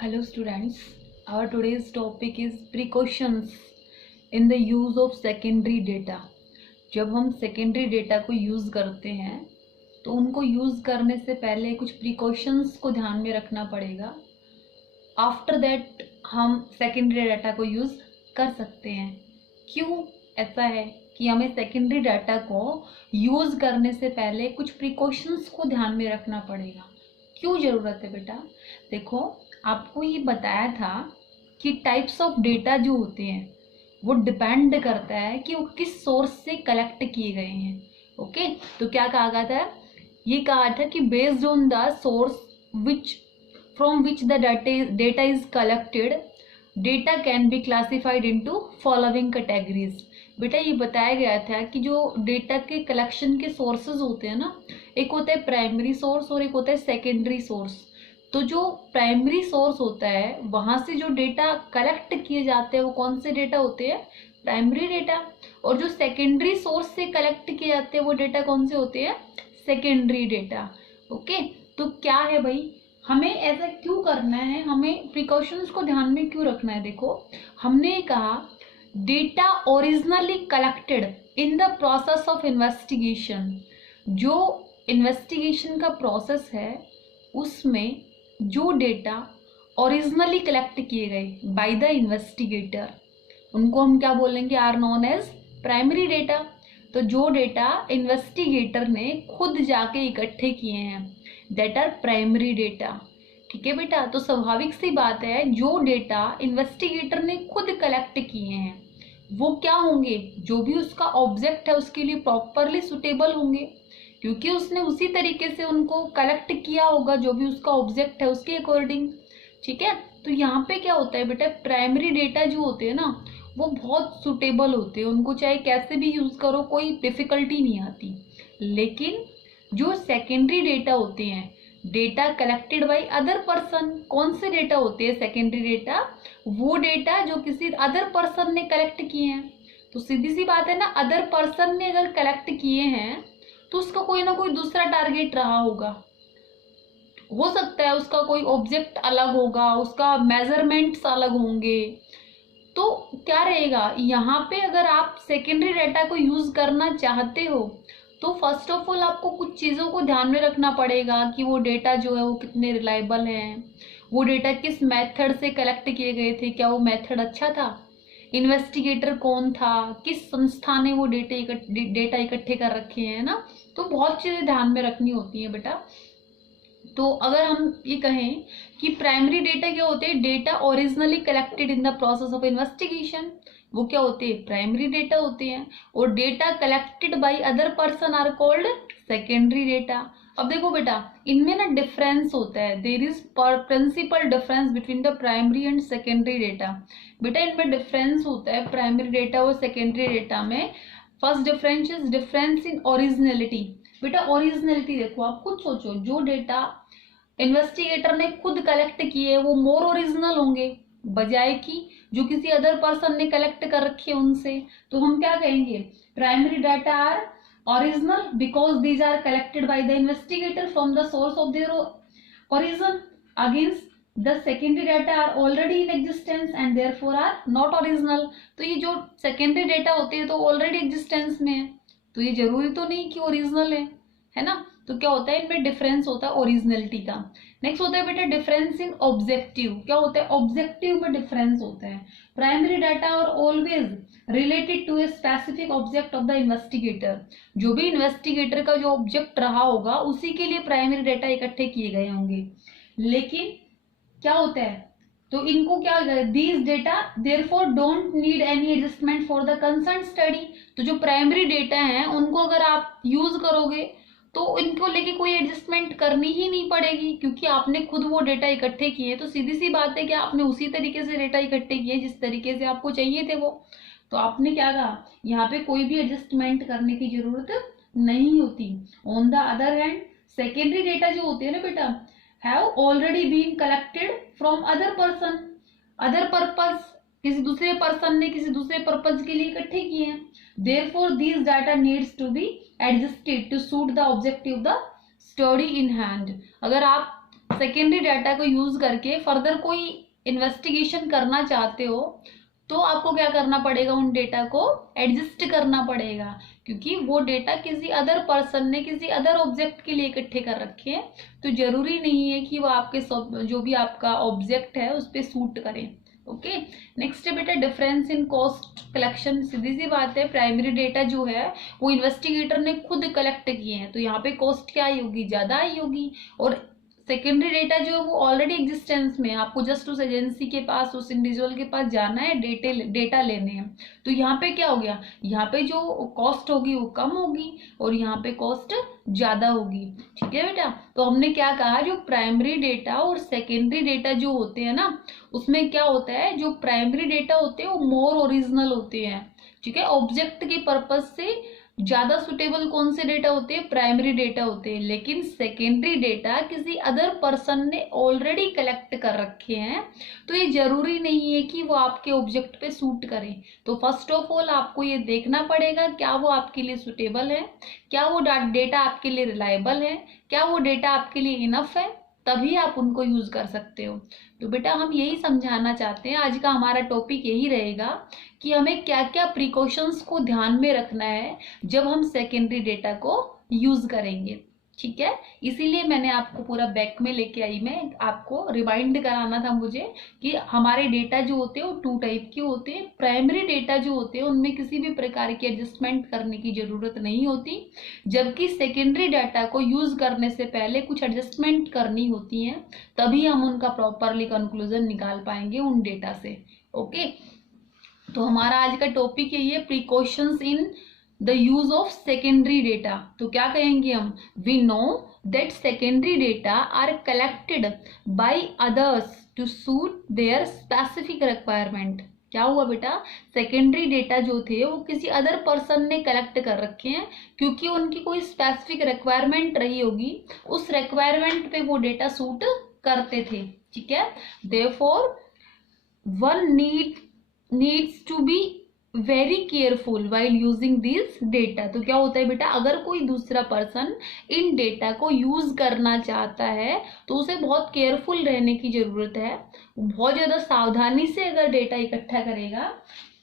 Hello students, our today's topic is precautions in the use of secondary data. जब हम secondary data को use करते हैं तो उनको use करने से पहले कुछ precautions को ध्यान में रखना पड़ेगा. After that हम secondary data को use कर सकते हैं. क्यों ऐसा है कि हमें secondary data को use करने से पहले कुछ precautions को ध्यान में रखना पड़ेगा. क्यों ज़रूरत है बेटा? देखो, आपको ये बताया था कि टाइप्स ऑफ डेटा जो होते हैं वो डिपेंड करता है कि वो किस सोर्स से कलेक्ट किए गए हैं. ओके, तो क्या कहा गया था? ये कहा था कि based on the source which from which the data is collected, data can be classified into following categories. बेटा ये बताया गया था कि जो डेटा के कलेक्शन के सोर्सेज होते हैं ना, एक होता है प्राइमरी सोर्स और एक होता है सेकेंडरी सोर्स. तो जो प्राइमरी सोर्स होता है वहाँ से जो डेटा कलेक्ट किए जाते हैं वो कौन से डेटा होते हैं? Primary data. और जो सेकेंडरी सोर्स से कलेक्ट किए जाते हैं वो डेटा कौन से होते हैं? Secondary data. ओके, तो क्या है भाई, हमें ऐसा क्यों करना है, हमें प्रिकॉशंस को ध्यान में क्यों रखना है? देखो, हमने कहा data originally collected in the process of investigation. जो इन्वेस्टिगेशन का प्रोसेस है उसमें जो डेटा ओरिजिनली कलेक्ट किए गए बाय द इन्वेस्टिगेटर, उनको हम क्या बोलेंगे? Are known as primary data. तो जो डेटा इन्वेस्टिगेटर ने खुद जाके इकट्ठे किए हैं दैट आर प्राइमरी डेटा. ठीक है बेटा, तो स्वाभाविक सी बात है जो डेटा इन्वेस्टिगेटर ने खुद कलेक्ट किए हैं वो क्या होंगे? जो भी उसका ऑब्जेक्ट है उसके लिए प्रॉपरली सुटेबल होंगे, क्योंकि उसने उसी तरीके से उनको कलेक्ट किया होगा जो भी उसका ऑब्जेक्ट है उसके अकॉर्डिंग. ठीक है, तो यहाँ पे क्या होता है बेटा, प्राइमरी डेटा जो होते हैं ना वो बहुत सुटेबल होते हैं, उनको चाहे कैसे भी यूज करो कोई डिफिकल्टी नहीं आती. लेकिन जो सेकेंडरी डेटा होते हैं, data collected by other person, कौन से डेटा होते हैं सेकेंडरी डेटा? वो डेटा जो किसी अदर पर्सन ने कलेक्ट किए हैं. तो सीधी सी बात है ना, अदर पर्सन ने अगर कलेक्ट किए हैं तो उसका कोई ना कोई दूसरा टारगेट रहा होगा. हो सकता है उसका कोई ऑब्जेक्ट अलग होगा, उसका मेजरमेंट्स अलग होंगे. तो क्या रहेगा यहाँ पे, अगर आप सेकेंडरी डेटा को यूज करना चाहते हो तो फर्स्ट ऑफ ऑल आपको कुछ चीज़ों को ध्यान में रखना पड़ेगा कि वो डेटा जो है वो कितने रिलायबल हैं, वो डेटा किस मेथड से कलेक्ट किए गए थे, क्या वो मेथड अच्छा था, इन्वेस्टिगेटर कौन था, किस संस्था ने वो डेटा इकट्ठे कर रखे हैं ना. तो बहुत चीज़ें ध्यान में रखनी होती हैं बेटा. तो अगर हम ये कहें कि प्राइमरी डेटा क्या होते हैं? Data originally collected in the process of investigation, वो क्या होते हैं? प्राइमरी डेटा होते हैं. और data collected by other person are called secondary data. अब देखो बेटा, इनमें ना डिफरेंस होता है. There is principal difference between the primary and secondary data. बेटा इनमें डिफरेंस होता है प्राइमरी डेटा और सेकेंडरी डेटा में. First difference is difference in originality. बेटा ओरिजिनलिटी देखो, आप खुद सोचो, जो डेटा इन्वेस्टिगेटर ने खुद कलेक्ट किए वो मोर ओरिजिनल होंगे बजाय कि जो किसी अदर पर्सन ने कलेक्ट कर रखे उनसे. तो हम क्या कहेंगे? Primary data are original because these are collected by the investigator from the source of their origin. Against the secondary data are already in existence and therefore are not original. तो ये जो सेकेंडरी डेटा होते हैं तो already existence में है, तो ये जरूरी तो नहीं कि ओरिजिनल है ना. तो क्या होता है, इनमें डिफरेंस होता है ओरिजिनलिटी का. नेक्स्ट होता है बेटा डिफरेंस इन ऑब्जेक्टिव. क्या होता है? ऑब्जेक्टिव में डिफरेंस होता है. Primary data are always related to a specific object of the investigator. जो भी इन्वेस्टिगेटर का जो ऑब्जेक्ट रहा होगा उसी के लिए प्राइमरी डाटा इकट्ठे किए गए होंगे. लेकिन क्या होता है, तो इनको क्या, these data therefore don't need any adjustment for the concern study. तो जो प्राइमरी डेटा हैं उनको अगर आप यूज करोगे तो इनको लेके कोई एडजस्टमेंट करनी ही नहीं पड़ेगी, क्योंकि आपने खुद वो डेटा इकट्ठे किए. तो सीधी सी बात है कि आपने उसी तरीके से डेटा इकट्ठे किए जिस तरीके से आपको चाहिए थे वो. तो आपने क्या कहा, यहाँ पे कोई भी एडजस्टमेंट करने की जरूरत नहीं होती. On the other hand secondary data जो होते हैं ना बेटा, have already been collected from other person, other purpose, किसी दूसरे पर्सन ने किसी दूसरे पर्पज के लिए इकट्ठे किए हैं. Therefore these data needs to be adjusted to suit the objective the study in hand. अगर आप सेकेंडरी डाटा को यूज करके फर्दर कोई इन्वेस्टिगेशन करना चाहते हो तो आपको क्या करना पड़ेगा, उन डेटा को एडजस्ट करना पड़ेगा, क्योंकि वो डेटा किसी अदर पर्सन ने किसी अदर ऑब्जेक्ट के लिए इकट्ठे कर रखे हैं, तो जरूरी नहीं है कि वो आपके जो भी आपका ऑब्जेक्ट है उस पर सूट करें। ओके, नेक्स्ट है बेटा डिफरेंस इन कॉस्ट कलेक्शन। सीधी सी बात है, प्राइमरी डेटा जो है वो इन्वेस्टिगेटर ने खुद कलेक्ट किए हैं, तो यहाँ पे कॉस्ट क्या आई होगी, ज्यादा आई होगी। और सेकेंडरी डेटा जो है वो ऑलरेडी एग्जिस्टेंस में है, आपको जस्ट उस एजेंसी के पास, उस इंडिविजुअल के पास जाना है, डेटा लेने हैं। तो यहाँ पे क्या हो गया, यहाँ पे जो कॉस्ट होगी वो कम होगी और यहाँ पे कॉस्ट ज्यादा होगी। ठीक है बेटा, तो हमने क्या कहा, जो प्राइमरी डेटा और सेकेंडरी डेटा जो होते हैं ना, उसमें क्या होता है, जो प्राइमरी डेटा होते हैं वो मोर ओरिजिनल होते हैं। ठीक है, ऑब्जेक्ट के पर्पज से ज्यादा सुटेबल कौन से डेटा होते हैं, प्राइमरी डेटा होते हैं। लेकिन सेकेंडरी डेटा किसी अदर पर्सन ने ऑलरेडी कलेक्ट कर रखे हैं, तो ये जरूरी नहीं है कि वो आपके ऑब्जेक्ट पे सूट करें। तो फर्स्ट ऑफ ऑल आपको ये देखना पड़ेगा क्या वो आपके लिए सुटेबल है, क्या वो डेटा आपके लिए रिलायबल है, क्या वो डेटा आपके लिए इनफ है, तभी आप उनको यूज कर सकते हो। तो बेटा हम यही समझाना चाहते हैं, आज का हमारा टॉपिक यही रहेगा कि हमें क्या क्या प्रिकॉशंस को ध्यान में रखना है जब हम सेकेंडरी डेटा को यूज करेंगे। ठीक है, इसीलिए मैंने आपको पूरा बैक में लेके आई, मैं आपको रिमाइंड कराना था मुझे कि हमारे डेटा जो होते हैं वो 2 टाइप के होते हैं। प्राइमरी डेटा जो होते हैं उनमें किसी भी प्रकार की एडजस्टमेंट करने की जरूरत नहीं होती, जबकि सेकेंडरी डाटा को यूज करने से पहले कुछ एडजस्टमेंट करनी होती है, तभी हम उनका प्रॉपरली कंक्लूजन निकाल पाएंगे उन डेटा से। ओके, तो हमारा आज का टॉपिक यही है, precautions in the use of secondary data. तो क्या कहेंगे हम, we know that secondary data are collected by others to suit their specific requirement. क्या हुआ बेटा, सेकेंडरी डेटा जो थे वो किसी अदर पर्सन ने कलेक्ट कर रखे हैं क्योंकि उनकी कोई स्पेसिफिक रिक्वायरमेंट रही होगी, उस रिक्वायरमेंट पे वो डेटा सूट करते थे। ठीक है, therefore one needs to be very careful while using this data. तो क्या होता है बेटा, अगर कोई दूसरा पर्सन इन डेटा को यूज करना चाहता है तो उसे बहुत केयरफुल रहने की जरूरत है, बहुत ज्यादा सावधानी से अगर डेटा इकट्ठा करेगा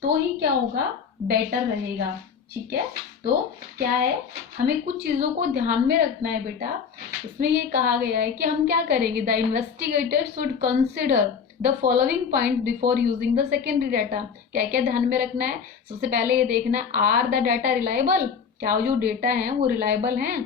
तो ही क्या होगा, बेटर रहेगा। ठीक है, तो क्या है, हमें कुछ चीजों को ध्यान में रखना है बेटा। इसमें ये कहा गया है कि हम क्या करेंगे, the investigator should consider the following point before using the secondary data. क्या क्या ध्यान में रखना है, सबसे पहले ये देखना है, आर द डाटा रिलायबल, क्या जो डेटा है वो रिलायबल हैं,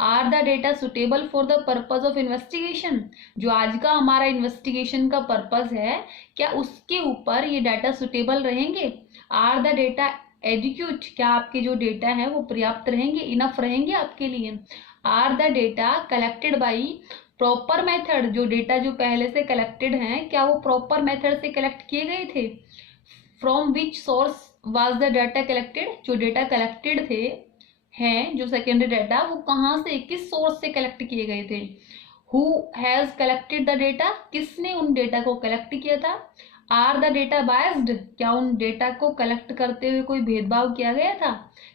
are the data suitable for the purpose of investigation, जो आज का हमारा इन्वेस्टिगेशन का पर्पज है क्या उसके ऊपर ये डाटा सुटेबल रहेंगे, आर द डेटा एडिक्यूट, क्या आपके जो डेटा है वो पर्याप्त रहेंगे, इनफ रहेंगे आपके लिए, are the data collected by proper method, जो डेटा जो पहले से कलेक्टेड हैं क्या वो प्रॉपर मेथड से कलेक्ट किए गए थे, from which source was the data collected, जो डेटा कलेक्टेड थे हैं जो सेकेंडरी डाटा वो कहाँ से, किस सोर्स से कलेक्ट किए गए थे, who has collected the data, किसने उन डेटा को कलेक्ट किया था, आर द डेटा बायस्ड, क्या उन डेटा को कलेक्ट करते हुए कोई भेदभाव किया गया था।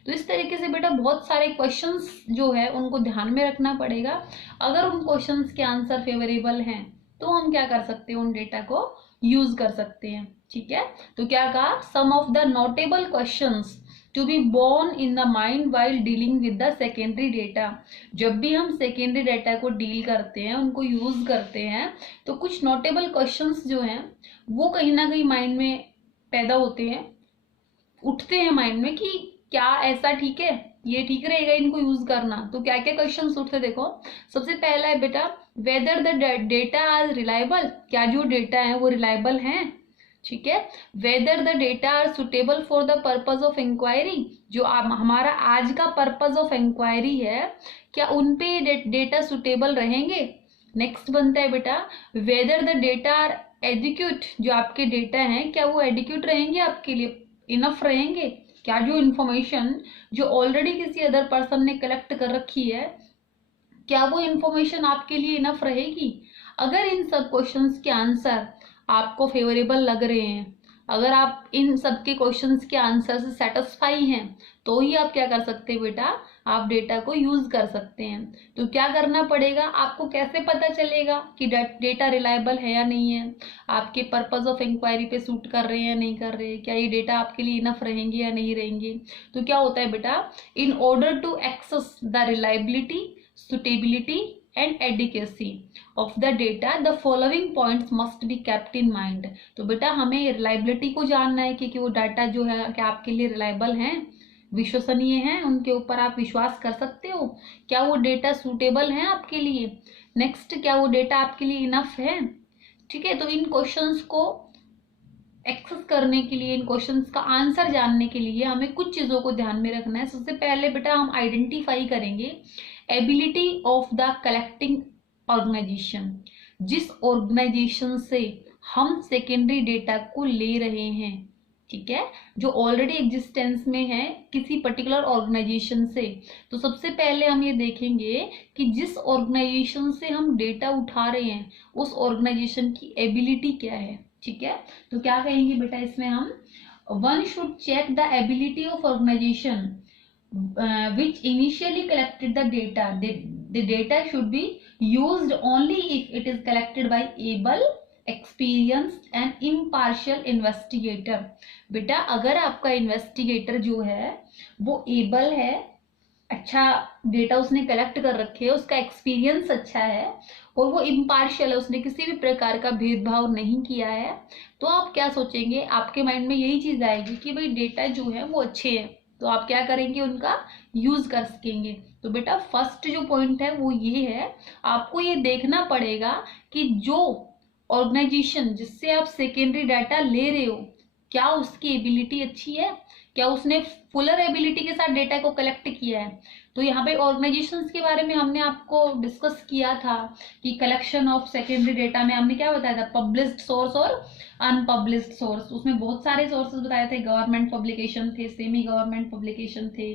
तो इस तरीके से बेटा बहुत सारे क्वेश्चंस जो है उनको ध्यान में रखना पड़ेगा। अगर उन क्वेश्चंस के आंसर फेवरेबल हैं तो हम क्या कर सकते हैं, उन डेटा को यूज कर सकते हैं। ठीक है, तो क्या कहा, some of the notable questions to be borne in the mind while dealing with the secondary data. जब भी हम सेकेंडरी डेटा को डील करते हैं, उनको यूज करते हैं, तो कुछ नोटेबल क्वेश्चंस जो हैं वो कहीं ना कहीं माइंड में पैदा होते हैं, उठते हैं माइंड में कि क्या ऐसा ठीक है, ये ठीक रहेगा इनको यूज करना। तो क्या क्या क्वेश्चंस उठते, देखो सबसे पहला है बेटा, whether the data are reliable, क्या जो डेटा है वो रिलायबल हैं। ठीक है, whether the data are suitable for the purpose of inquiry, जो हमारा आज का पर्पज ऑफ इंक्वायरी है क्या उन पे डेटा सुटेबल रहेंगे। नेक्स्ट बनता है बेटा, whether the data are adequate, जो आपके डेटा हैं क्या वो एडिक्यूट रहेंगे, आपके लिए इनफ रहेंगे, क्या जो इंफॉर्मेशन जो ऑलरेडी किसी अदर पर्सन ने कलेक्ट कर रखी है क्या वो इंफॉर्मेशन आपके लिए इनफ रहेगी। अगर इन सब क्वेश्चंस के आंसर आपको फेवरेबल लग रहे हैं, अगर आप इन सबके क्वेश्चंस के आंसर से सेटिस्फाई हैं तो ही आप क्या कर सकते हैं बेटा, आप डेटा को यूज कर सकते हैं। तो क्या करना पड़ेगा, आपको कैसे पता चलेगा कि डेटा रिलायबल है या नहीं है, आपके पर्पस ऑफ इंक्वायरी पे सूट कर रहे हैं या नहीं कर रहे, क्या ये डेटा आपके लिए इनफ रहेंगे या नहीं रहेंगे। तो क्या होता है बेटा, in order to access the reliability, suitability and adequacy of the data the following points must be kept in mind. तो बेटा हमें रिलायबिलिटी को जानना है कि वो डाटा जो है क्या आपके लिए रिलायबल हैं, विश्वसनीय हैं, उनके ऊपर आप विश्वास कर सकते हो, क्या वो डेटा सूटेबल है आपके लिए, नेक्स्ट क्या वो डेटा आपके लिए इनफ है। ठीक है, तो इन क्वेश्चंस को एक्सेस करने के लिए, इन क्वेश्चंस का आंसर जानने के लिए हमें कुछ चीजों को ध्यान में रखना है। सबसे पहले बेटा हम आइडेंटिफाई करेंगे ability of the collecting organization, जिस ऑर्गेनाइजेशन से हम सेकेंडरी डेटा को ले रहे हैं, ठीक है, जो ऑलरेडी एग्जिस्टेंस में है किसी पर्टिकुलर ऑर्गेनाइजेशन से। तो सबसे पहले हम ये देखेंगे कि जिस ऑर्गेनाइजेशन से हम डेटा उठा रहे हैं उस ऑर्गेनाइजेशन की एबिलिटी क्या है। ठीक है, तो क्या कहेंगे बेटा इसमें हम, one should check the ability of organization which initially collected the data. The data should be used only if it is collected by able, experienced and impartial investigator. बेटा अगर आपका इन्वेस्टिगेटर जो है वो एबल है, अच्छा डेटा उसने collect कर रखे है, उसका एक्सपीरियंस अच्छा है और वो इम्पार्शियल है, उसने किसी भी प्रकार का भेदभाव नहीं किया है, तो आप क्या सोचेंगे, आपके माइंड में यही चीज आएगी कि भाई डेटा जो है वो अच्छे हैं, तो आप क्या करेंगे, उनका यूज कर सकेंगे। तो बेटा फर्स्ट जो पॉइंट है वो ये है, आपको ये देखना पड़ेगा कि जो ऑर्गेनाइजेशन जिससे आप सेकेंडरी डाटा ले रहे हो क्या उसकी एबिलिटी अच्छी है, क्या उसने फुलर एबिलिटी के साथ डेटा को कलेक्ट किया है। तो यहाँ पे ऑर्गेनाइजेशंस के बारे में हमने आपको डिस्कस किया था कि कलेक्शन ऑफ सेकेंडरी डेटा में हमने क्या बताया था, पब्लिश्ड सोर्स और अनपब्लिश्ड सोर्स। उसमें बहुत सारे सोर्सेज बताए थे, गवर्नमेंट पब्लिकेशन थे, सेमी गवर्नमेंट पब्लिकेशन थे,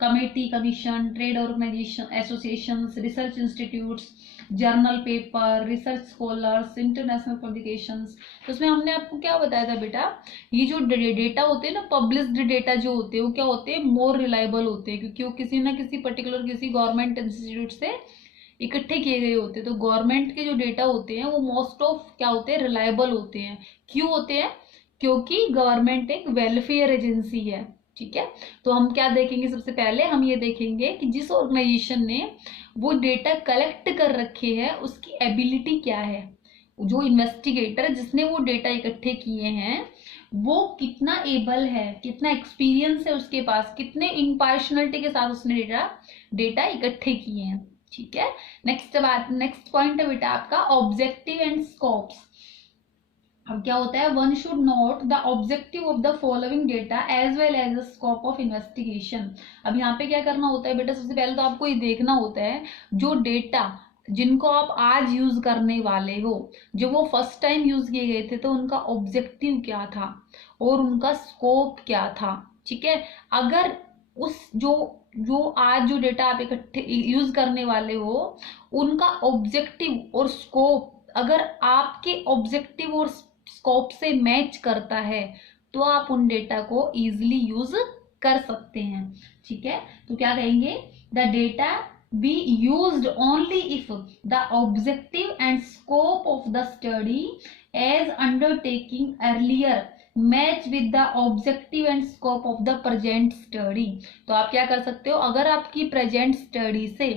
committee, commission, trade organization, associations, research institutes, journal paper, research scholars, international publications. तो उसमें हमने आपको क्या बताया था बेटा, ये जो डेटा होते हैं ना, पब्लिश्ड डेटा जो होते हैं वो क्या होते हैं, मोर रिलायबल होते हैं, क्योंकि वो किसी ना किसी पर्टिकुलर किसी गवर्नमेंट इंस्टीट्यूट से इकट्ठे किए गए होते हैं। तो गवर्नमेंट के जो डेटा होते हैं वो मोस्ट ऑफ क्या होते हैं, रिलायबल होते हैं। क्यों होते हैं, क्योंकि गवर्नमेंट एक वेलफेयर एजेंसी है। ठीक है, तो हम क्या देखेंगे, सबसे पहले हम ये देखेंगे कि जिस ऑर्गेनाइजेशन ने वो डेटा कलेक्ट कर रखे हैं उसकी एबिलिटी क्या है, जो इन्वेस्टिगेटर जिसने वो डेटा इकट्ठे किए हैं वो कितना एबल है, कितना एक्सपीरियंस है उसके पास, कितने इम्पार्शनलिटी के साथ उसने डेटा इकट्ठे किए हैं। ठीक है, नेक्स्ट पॉइंट है बेटा आपका ऑब्जेक्टिव एंड स्कोप्स। अब क्या होता है, one should note the objective of the following data as well as the scope of investigation. अब यहाँ पे क्या करना होता है बेटा, सबसे पहले तो आपको ये देखना होता है जो डेटा जिनको आप आज यूज करने वाले हो, जो वो फर्स्ट टाइम यूज किए गए थे, तो उनका ऑब्जेक्टिव क्या था और उनका स्कोप क्या था। ठीक है, अगर उस जो आज जो डेटा आप इकट्ठे यूज करने वाले हो उनका ऑब्जेक्टिव और स्कोप अगर आपके ऑब्जेक्टिव और स्कोप से मैच करता है तो आप उन डेटा को इजीली यूज कर सकते हैं। ठीक है, तो क्या कहेंगे, the data be used only if the objective and scope of the study as undertaking earlier match with the objective and scope of the present study। तो आप क्या कर सकते हो, अगर आपकी प्रेजेंट स्टडी से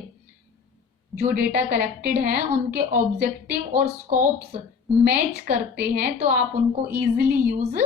जो डेटा कलेक्टेड हैं उनके ऑब्जेक्टिव और स्कोप्स मैच करते हैं तो आप उनको इजीली यूज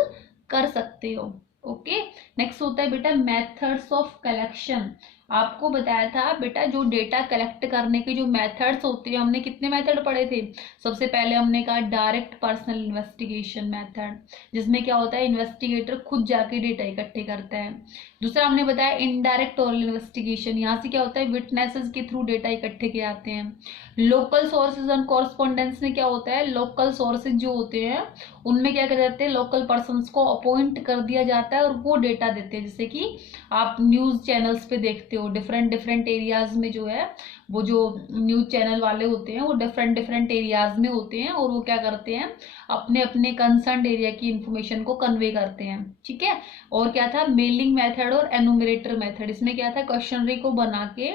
कर सकते हो। ओके, नेक्स्ट होता है बेटा मेथड्स ऑफ कलेक्शन। आपको बताया था बेटा जो डेटा कलेक्ट करने के जो मेथड्स होते हैं, हमने कितने मेथड पढ़े थे। सबसे पहले हमने कहा डायरेक्ट पर्सनल इन्वेस्टिगेशन मेथड, जिसमें क्या होता है इन्वेस्टिगेटर खुद जाके डेटा इकट्ठे करता है। दूसरा हमने बताया इनडायरेक्ट ओरल इन्वेस्टिगेशन, यहाँ से क्या होता है विटनेसेस के थ्रू डेटा इकट्ठे किए जाते हैं। लोकल सोर्सेज एंड कॉरस्पॉन्डेंस में क्या होता है, लोकल सोर्सेज जो होते हैं उनमें क्या कर जाते हैं, लोकल पर्सन्स को अपॉइंट कर दिया जाता है और वो डेटा देते हैं, जैसे कि आप न्यूज चैनल्स पे देखते जो डिफरेंट डिफरेंट एरियाज में जो है वो जो न्यूज चैनल वाले होते हैं वो डिफरेंट डिफरेंट एरियाज में होते हैं और वो क्या करते हैं अपने अपने कंसर्न एरिया की इंफॉर्मेशन को कन्वे करते हैं, ठीक है। और क्या था, मेलिंग मेथड और एनुमरेटर मेथड। इसमें क्या था, क्वेश्चनरी को बना के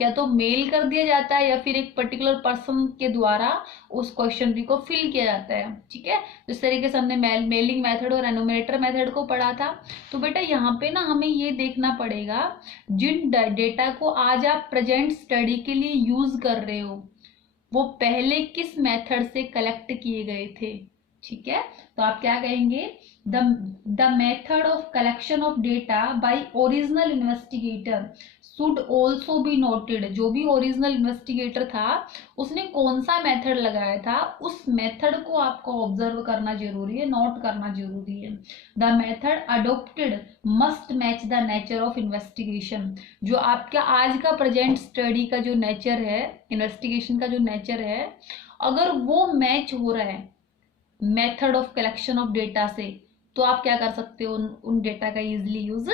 या तो मेल कर दिया जाता है या फिर एक पर्टिकुलर पर्सन के द्वारा उस क्वेश्चनरी को फिल किया जाता है, ठीक है। जिस तरीके से हमने मेलिंग मेथड और एनुमरेटर मेथड को पढ़ा था। तो बेटा यहाँ पे ना हमें ये देखना पड़ेगा जिन डेटा को आज आप प्रेजेंट स्टडी के लिए यूज कर रहे हो वो पहले किस मेथड से कलेक्ट किए गए थे, ठीक है। तो आप क्या कहेंगे, the method of collection of data bye original investigator should also be noted. जो भी ओरिजिनल इन्वेस्टिगेटर था उसने कौन सा मेथड लगाया था उस मेथड को आपको ऑब्जर्व करना जरूरी है, नोट करना जरूरी है। The method adopted must match the nature of investigation. जो आपका आज का प्रेजेंट स्टडी का जो नेचर है, इन्वेस्टिगेशन का जो नेचर है, अगर वो मैच हो रहा है method of collection of data से तो आप क्या कर सकते हो, उन डेटा का इजिली यूज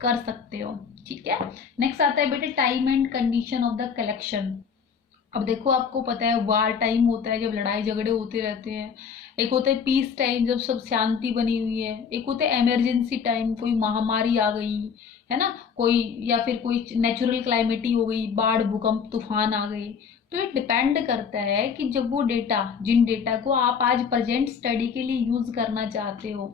कर सकते हो, ठीक है। नेक्स्ट आता है बेटे time and condition of the collection. अब देखो आपको पता है वार टाइम होता है जब लड़ाई झगड़े होते रहते हैं, एक होता है पीस टाइम जब सब शांति बनी हुई है, एक होता है इमरजेंसी टाइम, कोई महामारी आ गई है ना, कोई या फिर कोई नेचुरल क्लाइमेटी हो गई, बाढ़ भूकंप तूफान आ गई। तो ये डिपेंड करता है कि जब वो डेटा, जिन डेटा को आप आज प्रेजेंट स्टडी के लिए यूज करना चाहते हो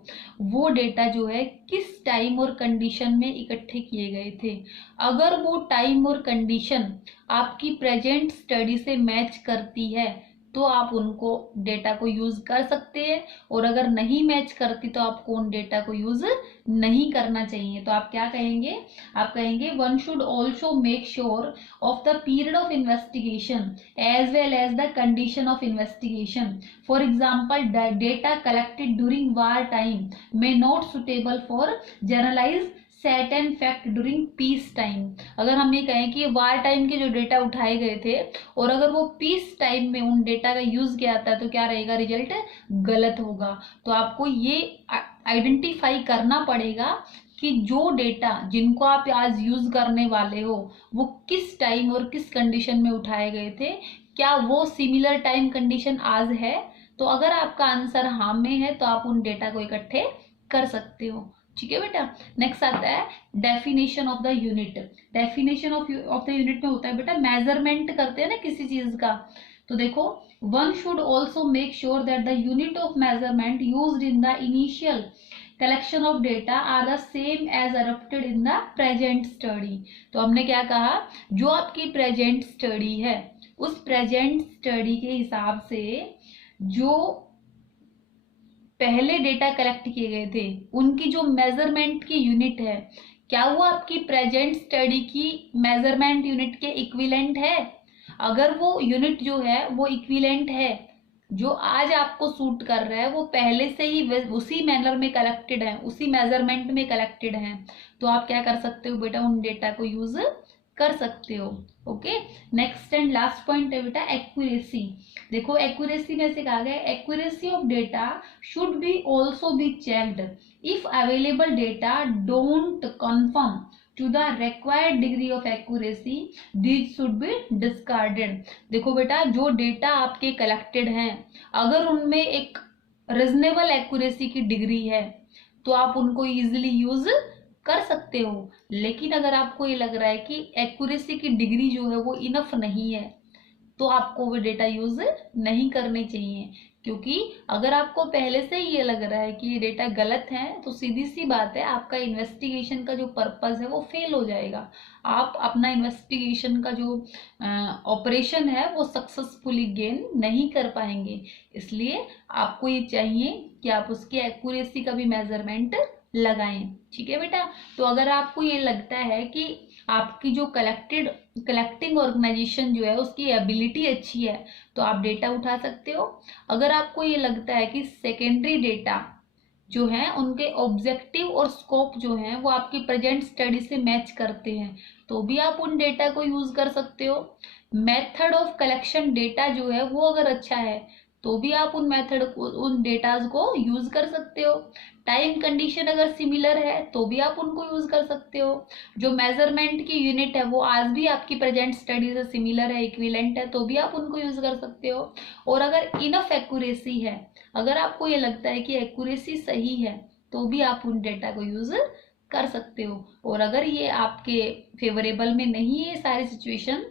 वो डेटा जो है किस टाइम और कंडीशन में इकट्ठे किए गए थे। अगर वो टाइम और कंडीशन आपकी प्रेजेंट स्टडी से मैच करती है तो आप उनको डेटा को यूज कर सकते हैं, और अगर नहीं मैच करती तो आपको उन डेटा को यूज नहीं करना चाहिए। तो आप क्या कहेंगे, आप कहेंगे one should also make sure of the period of investigation as well as the condition of investigation. For example data collected during war time may not suitable for generalise set and fact during peace time. अगर हम ये कहें कि war time के जो data उठाए गए थे और अगर वो पीस टाइम में उन डेटा का यूज किया जाता है तो क्या रहेगा, रिजल्ट गलत होगा। तो आपको ये आइडेंटिफाई करना पड़ेगा कि जो डेटा जिनको आप आज यूज करने वाले हो वो किस टाइम और किस कंडीशन में उठाए गए थे, क्या वो सिमिलर टाइम कंडीशन आज है। तो अगर आपका आंसर हाँ में है तो आप उन डेटा को इकट्ठे कर सकते हो, ठीक है बेटा। नेक्स्ट आता है definition of the unit. Definition of the unit में होता है बेटा मेजरमेंट करते हैं ना किसी चीज का। तो देखो one should also make sure that the unit of measurement used in the initial collection of data are the same as adopted in the present study. तो हमने क्या कहा, जो आपकी प्रेजेंट स्टडी है उस प्रेजेंट स्टडी के हिसाब से जो पहले डेटा कलेक्ट किए गए थे उनकी जो मेजरमेंट की यूनिट है क्या वो आपकी प्रेजेंट स्टडी की मेजरमेंट यूनिट के इक्विवेलेंट है। अगर वो यूनिट जो है वो इक्विवेलेंट है, जो आज आपको सूट कर रहा है वो पहले से ही उसी मैनर में कलेक्टेड है, उसी मेजरमेंट में कलेक्टेड है, तो आप क्या कर सकते हो बेटा, उन डेटा को यूज कर सकते हो। Okay, next and last point है बेटा एक्यूरेसी। देखो एक्यूरेसी में से कहा गया accuracy of data should be also be checked if available data don't confirm to the required degree of accuracy these should be discarded. देखो बेटा जो डेटा आपके कलेक्टेड हैं अगर उनमें एक रीजनेबल एक्यूरेसी की डिग्री है तो आप उनको इजिली यूज कर सकते हो, लेकिन अगर आपको ये लग रहा है कि एक्यूरेसी की डिग्री जो है वो इनफ नहीं है तो आपको वो डेटा यूज नहीं करने चाहिए। क्योंकि अगर आपको पहले से ही ये लग रहा है कि ये डेटा गलत है तो सीधी सी बात है आपका इन्वेस्टिगेशन का जो पर्पस है वो फेल हो जाएगा, आप अपना इन्वेस्टिगेशन का जो ऑपरेशन है वो सक्सेसफुली गेन नहीं कर पाएंगे। इसलिए आपको ये चाहिए कि आप उसकी एक्यूरेसी का भी मेजरमेंट लगाएं, ठीक है बेटा। तो अगर आपको ये लगता है कि आपकी जो कलेक्टिंग ऑर्गेनाइजेशन जो है उसकी एबिलिटी अच्छी है तो आप डेटा उठा सकते हो। अगर आपको ये लगता है कि सेकेंडरी डेटा जो है उनके ऑब्जेक्टिव और स्कोप जो है वो आपकी प्रेजेंट स्टडी से मैच करते हैं तो भी आप उन डेटा को यूज कर सकते हो। मेथड ऑफ कलेक्शन डेटा जो है वो अगर अच्छा है तो भी आप उन मेथड को, उन डेटाज को यूज कर सकते हो। टाइम कंडीशन अगर सिमिलर है तो भी आप उनको यूज कर सकते हो। जो मेजरमेंट की यूनिट है वो आज भी आपकी प्रेजेंट स्टडी से सिमिलर है, इक्विवेलेंट है, तो भी आप उनको यूज कर सकते हो। और अगर इनफ एक्यूरेसी है, अगर आपको ये लगता है कि एक्यूरेसी सही है, तो भी आप उन डेटा को यूज कर सकते हो। और अगर ये आपके फेवरेबल में नहीं है सारी सिचुएशन,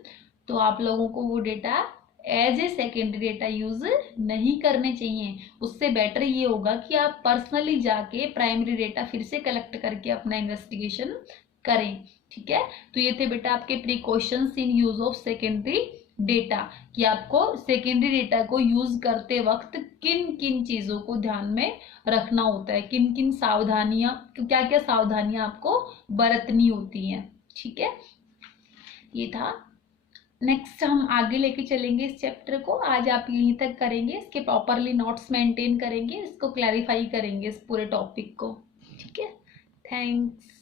तो आप लोगों को वो data as a secondary data use नहीं करने चाहिए। उससे बेटर ये होगा कि आप पर्सनली जाके प्राइमरी डेटा फिर से कलेक्ट करके अपना इन्वेस्टिगेशन करें। ठीक है, तो ये थे बेटा आपके precautions in use of secondary data, कि आपको सेकेंडरी डेटा को यूज करते वक्त किन किन चीजों को ध्यान में रखना होता है, किन किन सावधानियां, क्या क्या सावधानियां आपको बरतनी होती हैं। ठीक है, ये था। नेक्स्ट हम आगे लेके चलेंगे इस चैप्टर को। आज आप यहीं तक करेंगे, इसके प्रॉपरली नोट्स मेंटेन करेंगे, इसको क्लैरिफाई करेंगे इस पूरे टॉपिक को। ठीक है, थैंक्स।